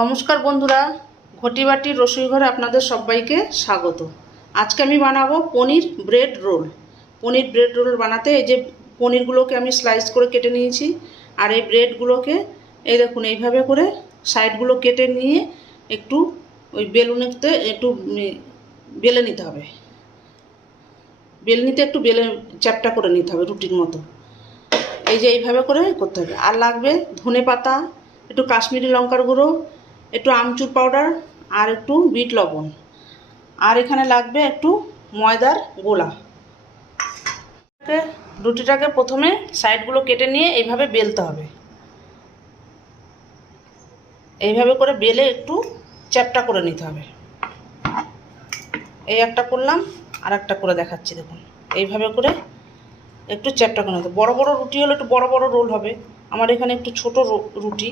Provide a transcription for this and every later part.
নমস্কার বন্ধুরা, ঘটি বাটির রসুই ঘরে আপনাদের সবাইকে স্বাগত। আজকে আমি বানাবো পনির ব্রেড রোল। পনির ব্রেড রোল বানাতে এই যে পনিরগুলোকে আমি স্লাইস করে কেটে নিয়েছি, আর এই ব্রেডগুলোকে এই দেখুন এইভাবে করে সাইডগুলো কেটে নিয়ে একটু ওই বেলুনিতে একটু বেলে নিতে হবে। বেলনিতে একটু বেলে চ্যাপটা করে নিতে হবে রুটির মতো। এই যে এইভাবে করে করতে হবে। আর লাগবে ধনে পাতা, একটু কাশ্মীরি লঙ্কার গুঁড়ো, একটু আমচুর পাউডার, আর একটু বিট লবণ, আর এখানে লাগবে একটু ময়দার গোলা। রুটিটাকে প্রথমে সাইডগুলো কেটে নিয়ে এইভাবে বেলতে হবে। এইভাবে করে বেলে একটু চ্যাপটা করে নিতে হবে। এই একটা করলাম, আর একটা করে দেখাচ্ছি দেখুন। এইভাবে করে একটু চ্যাপটা করে নিতে হবে। বড় বড় রুটি হলে একটু বড় বড় রোল হবে, আমার এখানে একটু ছোট রুটি,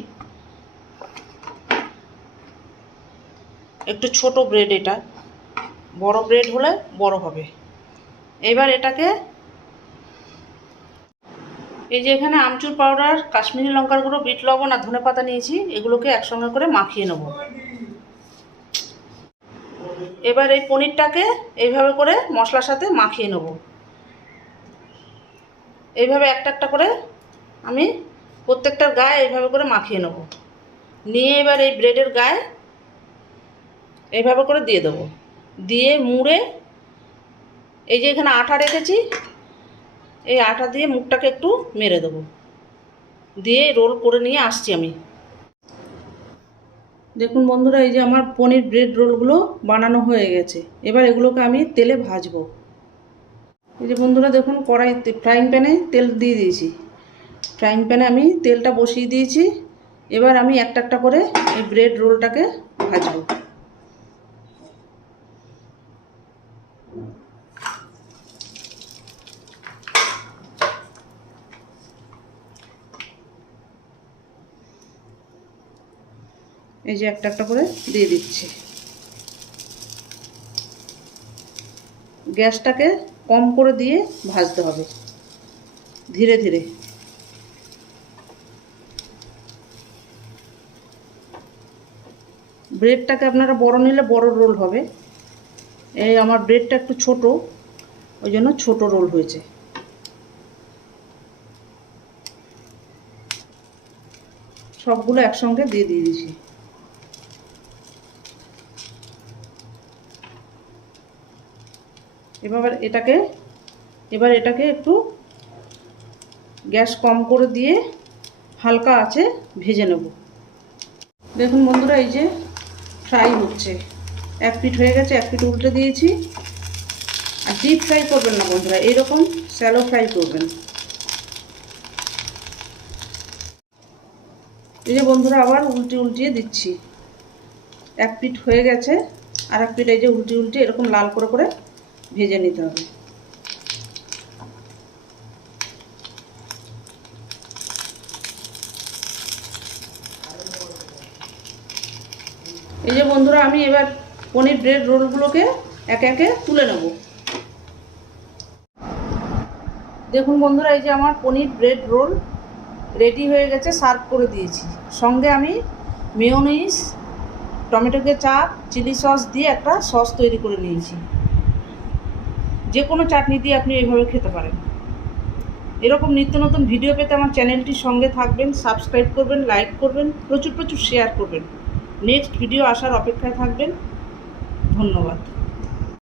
একটু ছোট ব্রেড। এটা বড় ব্রেড হলে বড় হবে। এবার এটাকে এই যে এখানে আমচুর পাউডার, কাশ্মীরি লঙ্কার গুঁড়ো, বিট লবণ আর ধনে পাতা নিয়েছি, এগুলোকে একসঙ্গে করে মাখিয়ে নেব। এবার এই পনিরটাকে এইভাবে করে মশলার সাথে মাখিয়ে নেব। এইভাবে একটা একটা করে আমি প্রত্যেকটার গায়ে এইভাবে করে মাখিয়ে নেব। নিয়ে এবার এই ব্রেডের গায়ে এইভাবে করে দিয়ে দেবো। দিয়ে মুড়ে এই যে এখানে আটা রেখেছি, এই আটা দিয়ে মুখটাকে একটু মেরে দেবো। দিয়ে রোল করে নিয়ে আসছি আমি। দেখুন বন্ধুরা, এই যে আমার পনির ব্রেড রোলগুলো বানানো হয়ে গেছে। এবার এগুলোকে আমি তেলে ভাজবো। এই যে বন্ধুরা দেখুন, কড়াইতে ফ্রাইং প্যানে তেল দিয়ে দিয়েছি। ফ্রাইং প্যানে আমি তেলটা বসিয়ে দিয়েছি। এবার আমি একটা একটা করে এই ব্রেড রোলটাকে ভাজবো। এই যে একটা একটা করে দিয়ে দিচ্ছি। গ্যাসটাকে কম করে দিয়ে ভাজতে হবে ধীরে ধীরে। ব্রেডটাকে আপনারা বড় নিলে বড় রোল হবে। এই আমার ব্রেডটা একটু ছোট, ওই জন্য ছোট রোল হয়েছে। সবগুলো একসঙ্গে দিয়ে দিয়েছি। এবার এটাকে একটু গ্যাস কম করে দিয়ে হালকা আঁচে ভেজে নেব। দেখুন বন্ধুরা, এই যে ফ্রাই হচ্ছে। এক পিঠ হয়ে গেছে, এক পিঠ উল্টে দিয়েছি। আর ডিপ ফ্রাই করবেন না বন্ধুরা, এইরকম শ্যালো ফ্রাই করবেন। এই যে বন্ধুরা আবার উল্টিয়ে দিচ্ছি। এক পিঠ হয়ে গেছে, আর এক পিঠ এই যে উল্টে এরকম লাল করে করে ভেজে নিতে হবে। এই যে বন্ধুরা, আমি এবার পনির ব্রেড রোলগুলোকে একে একে তুলে নেব। দেখুন বন্ধুরা, এই যে আমার পনির ব্রেড রোল রেডি হয়ে গেছে, সার্ভ করে দিয়েছি। সঙ্গে আমি mayonnaise, tomato ketchup, chilli sauce দিয়ে একটা সস তৈরি করে নিয়েছি। যে কোনো চাটনি দিয়ে আপনি এইভাবে খেতে পারেন। এরকম নিত্য নতুন ভিডিও পেতে আমার চ্যানেলটির সঙ্গে থাকবেন, সাবস্ক্রাইব করবেন, লাইক করবেন, প্রচুর শেয়ার করবেন। নেক্সট ভিডিও আসার অপেক্ষায় থাকবেন। ধন্যবাদ।